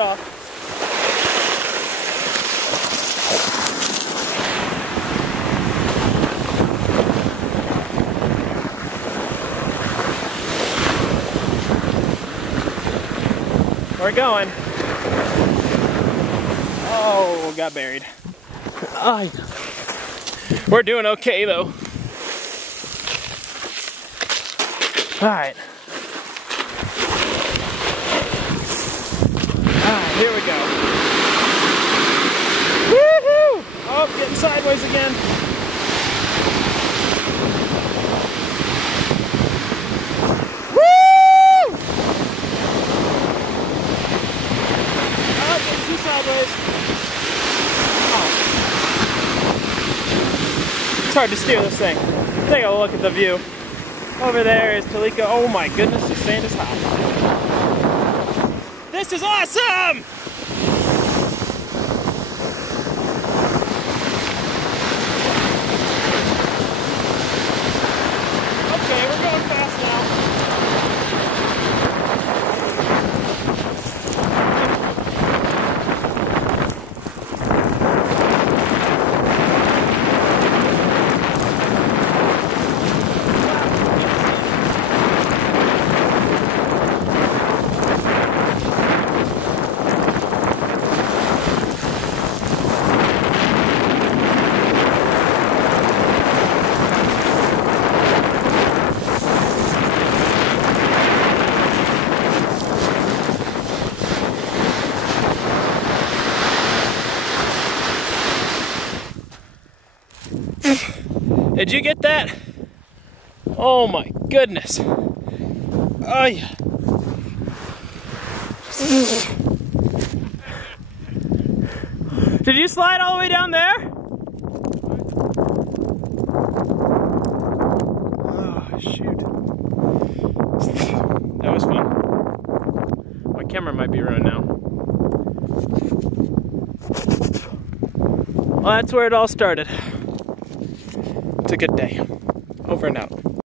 sled off. We're going. Oh, got buried. We're doing okay though. Alright. Alright, here we go. Woohoo! Oh, getting sideways again. Woo! Oh, getting too sideways. Oh. It's hard to steer this thing. Take a look at the view. Over there is Talica. Oh my goodness, the sand is hot. This is awesome! Okay, we're going fast now. Did you get that? Oh my goodness. Oh yeah. Did you slide all the way down there? Oh shoot. That was fun. My camera might be ruined now. Well, that's where it all started. It's a good day. Over and out.